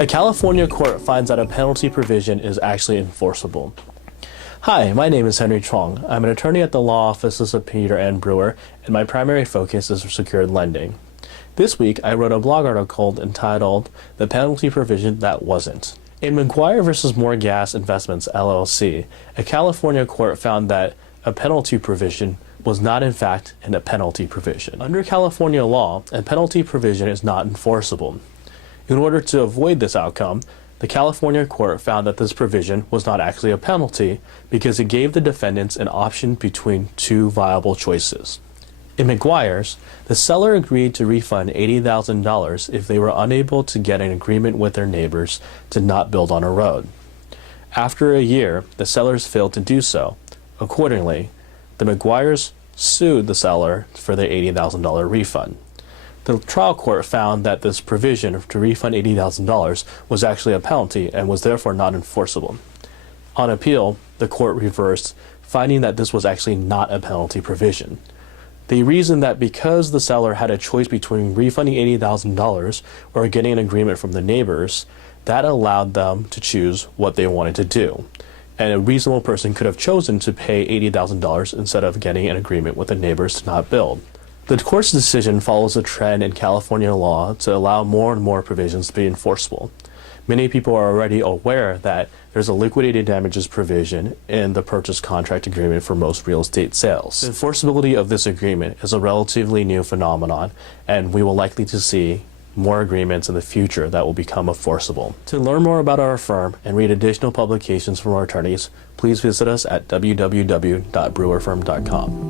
A California court finds that a penalty provision is actually enforceable. Hi, my name is Henry Chuang. I'm an attorney at the law offices of Peter N. Brewer, and my primary focus is secured lending. This week, I wrote a blog article entitled "The Penalty Provision That Wasn't." In McGuire v. Moore Gas Investments, LLC, a California court found that a penalty provision was not in fact a penalty provision. Under California law, a penalty provision is not enforceable. In order to avoid this outcome, the California court found that this provision was not actually a penalty because it gave the defendants an option between two viable choices. In McGuire's, the seller agreed to refund $80,000 if they were unable to get an agreement with their neighbors to not build on a road. After a year, the sellers failed to do so. Accordingly, the McGuire's sued the seller for their $80,000 refund. The trial court found that this provision to refund $80,000 was actually a penalty and was therefore not enforceable. On appeal, the court reversed, finding that this was actually not a penalty provision. They reasoned that because the seller had a choice between refunding $80,000 or getting an agreement from the neighbors, that allowed them to choose what they wanted to do. And a reasonable person could have chosen to pay $80,000 instead of getting an agreement with the neighbors to not build. The court's decision follows a trend in California law to allow more and more provisions to be enforceable. Many people are already aware that there's a liquidated damages provision in the purchase contract agreement for most real estate sales. The enforceability of this agreement is a relatively new phenomenon, and we will likely to see more agreements in the future that will become enforceable. To learn more about our firm and read additional publications from our attorneys, please visit us at www.brewerfirm.com.